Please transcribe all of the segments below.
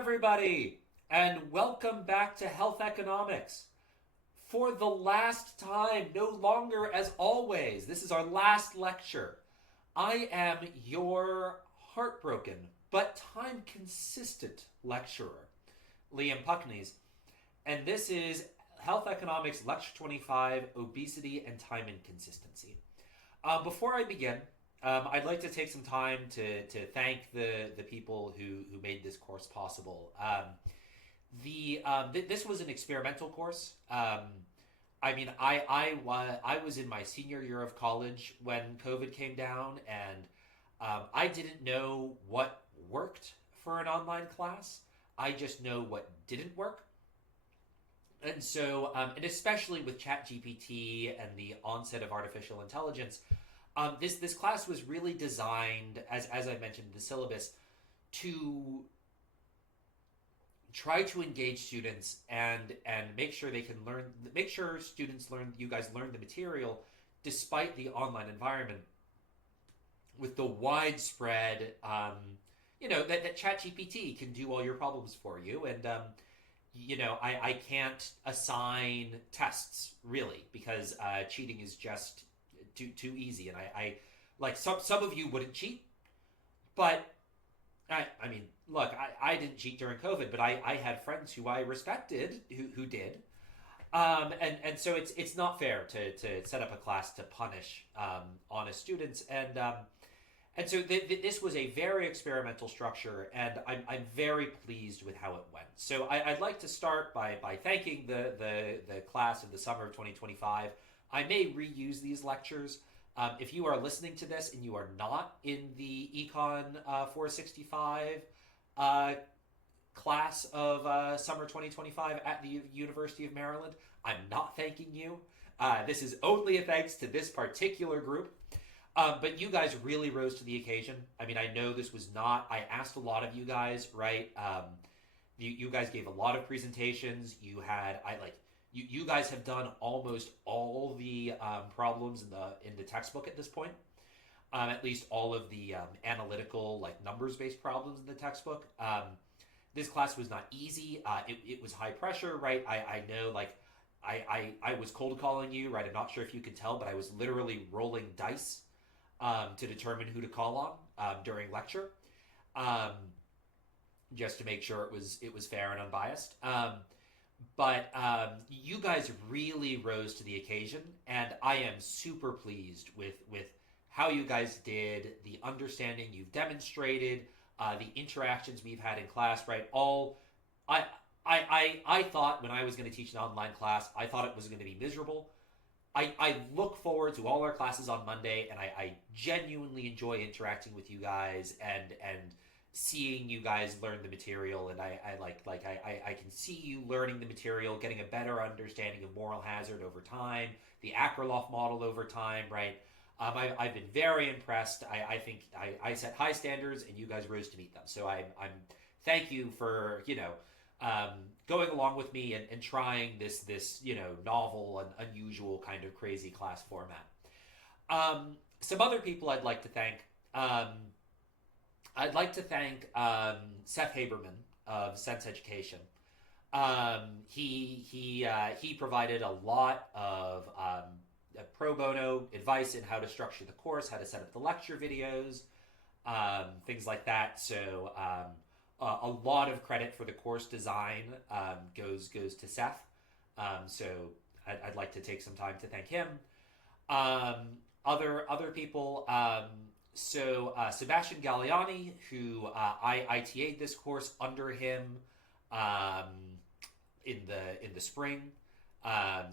everybody, and welcome back to Health Economics. For the last time, no longer as always, this is our last lecture. I am your heartbroken but time consistent lecturer, Liam Puckneys, and this is Health Economics Lecture 25 Obesity and Time-Inconsistency. Before I begin, I'd like to take some time to thank the people who made this course possible. This was an experimental course. I was in my senior year of college when COVID came down, and I didn't know what worked for an online class. I just know what didn't work. And so, and especially with ChatGPT and the onset of artificial intelligence, this class was really designed, as I mentioned in the syllabus, to try to engage students and make sure they can learn, make sure students learn, you guys learn the material despite the online environment with the widespread, that ChatGPT can do all your problems for you. And I can't assign tests really because cheating is just too easy. And I like some of you wouldn't cheat, but look, I didn't cheat during COVID, but I had friends who I respected who did. And so it's not fair to set up a class to punish honest students. And so this was a very experimental structure, and I'm very pleased with how it went. So I'd like to start by thanking the class of the summer of 2025. I may reuse these lectures. If you are listening to this and you are not in the ECON 465 class of summer 2025 at the University of Maryland, I'm not thanking you. This is only a thanks to this particular group. But you guys really rose to the occasion. I mean, I know this was not, I asked a lot of you guys, right? You guys gave a lot of presentations. You guys have done almost all the problems in the textbook at this point. At least all of the analytical, like numbers-based problems in the textbook. This class was not easy. It was high pressure, right? I know, like, I was cold calling you, right? I'm not sure if you could tell, but I was literally rolling dice to determine who to call on during lecture, just to make sure it was fair and unbiased. But you guys really rose to the occasion, and I am super pleased with how you guys did, the understanding you've demonstrated, the interactions we've had in class, right? I thought when I was going to teach an online class, I thought it was going to be miserable. I look forward to all our classes on Monday, and I genuinely enjoy interacting with you guys and seeing you guys learn the material. And I can see you learning the material, getting a better understanding of moral hazard over time, the Akroloff model over time, right? I've been very impressed. I think I set high standards, and you guys rose to meet them. So I'm thank you for going along with me and trying this novel and unusual kind of crazy class format. Some other people I'd like to thank. I'd like to thank Seth Haberman of Sense Education. He provided a lot of pro bono advice in how to structure the course, how to set up the lecture videos, things like that. So a lot of credit for the course design goes to Seth. So I'd like to take some time to thank him. Other people. Sebastian Galliani, who I TA'd this course under him in the spring. I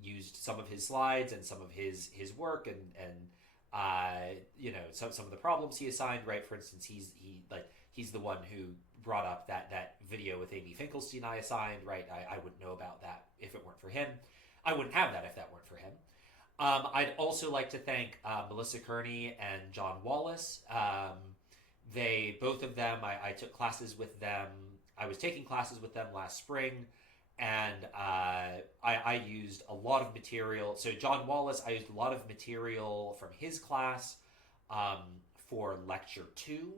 used some of his slides and some of his work and some of the problems he assigned. Right, for instance, he's the one who brought up that video with Amy Finkelstein I assigned. Right, I wouldn't know about that if it weren't for him. I wouldn't have that if that weren't for him. I'd also like to thank Melissa Kearney and John Wallace. Both of them, I took classes with them. I was taking classes with them last spring, and I used a lot of material. So John Wallace, I used a lot of material from his class for lecture 2.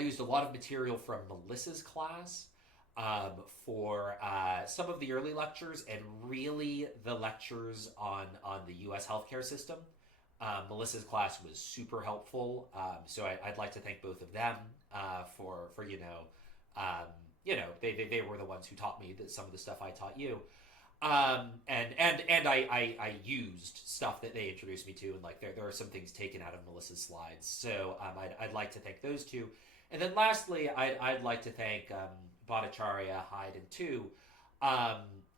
I used a lot of material from Melissa's class for some of the early lectures, and really the lectures on the U.S. healthcare system. Melissa's class was super helpful, so I'd like to thank both of them for they were the ones who taught me some of the stuff I taught you. And I used stuff that they introduced me to, and like there are some things taken out of Melissa's slides. So I'd like to thank those two, and then lastly I'd like to thank Bhattacharya, Hyde, and Tu,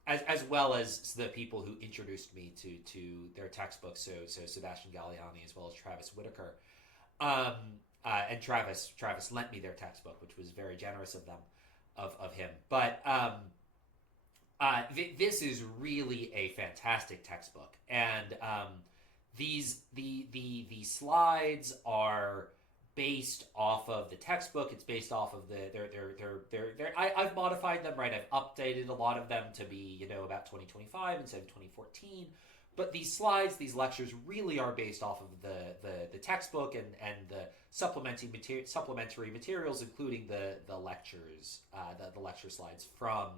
as well as the people who introduced me to their textbooks. So Sebastian Galliani as well as Travis Whitaker, and Travis lent me their textbook, which was very generous of them, of him. But this is really a fantastic textbook, and the slides are based off of the textbook. It's based off of I've modified them, right? I've updated a lot of them to be about 2025 instead of 2014. But these slides, these lectures, really are based off of the textbook and the supplementary materials, including the lectures, the lecture slides from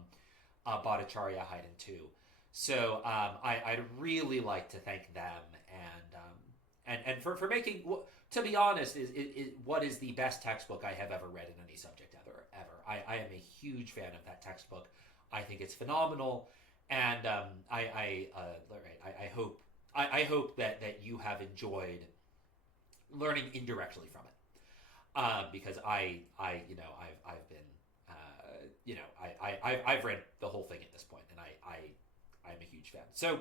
Bhattacharya, Hyde, and Tu. So I'd really like to thank them and for making, to be honest, is what is the best textbook I have ever read in any subject ever. I am a huge fan of that textbook. I think it's phenomenal, and I hope that you have enjoyed learning indirectly from it, because I've read the whole thing at this point, and I'm a huge fan. So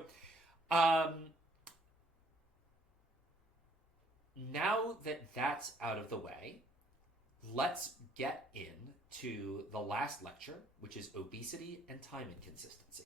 now that that's out of the way, let's get into the last lecture, which is obesity and time inconsistency.